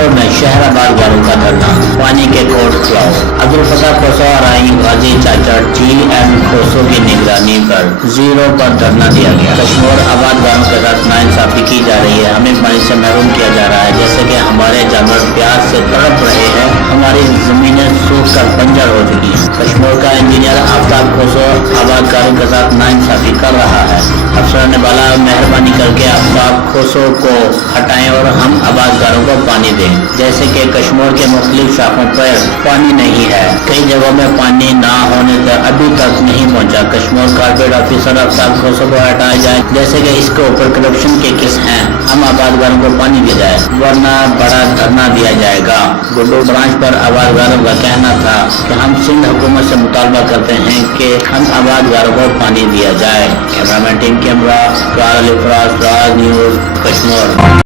कश्मीर में शहर आबादगारों का धरना, पानी के कोर्ट खुलाओ। अब्दुल फताह खोसो और आई गाजी चाचड़ GM खोसो की निगरानी पर 0 पर धरना दिया गया। कश्मीर आबादगारों के साथ नाइंसाफी की जा रही है, हमें पानी से महरूम किया जा रहा है। जैसे कि हमारे जानवर प्यास से तड़प रहे हैं, हमारी जमीनें सूख कर बंजर हो चुकी हैं। कश्मीर का इंजीनियर आफ्ताब खोसो आबादगारों के साथ नाइंसाफी कर रहा है। अफसर ने बोला, मेहरबानी करके आफ्ताब खोसो को हटाएं और हम आबादगारों को पानी दें। जैसे कि कश्मीर के मुख्तलिफ शाखों पर पानी नहीं है, कई जगहों में पानी ना होने से अभी तक नहीं पहुंचा। कश्मीर कारपोरेट ऑफिसर आफ्ताब खोसो को हटाया जाए। जैसे कि इसके ऊपर करप्शन के केस हैं, हम आबादगारों को पानी दिया जाए वरना बड़ा धरना दिया जाएगा। गुड्डू ब्रांच पर आबादगारों का कहना था कि हम सिंध हुकूमत से मुतालबा करते हैं कि हम आबादगारों को पानी दिया जाए। कैमरामैन टीम कैमरा, राज न्यूज़ कश्मीर।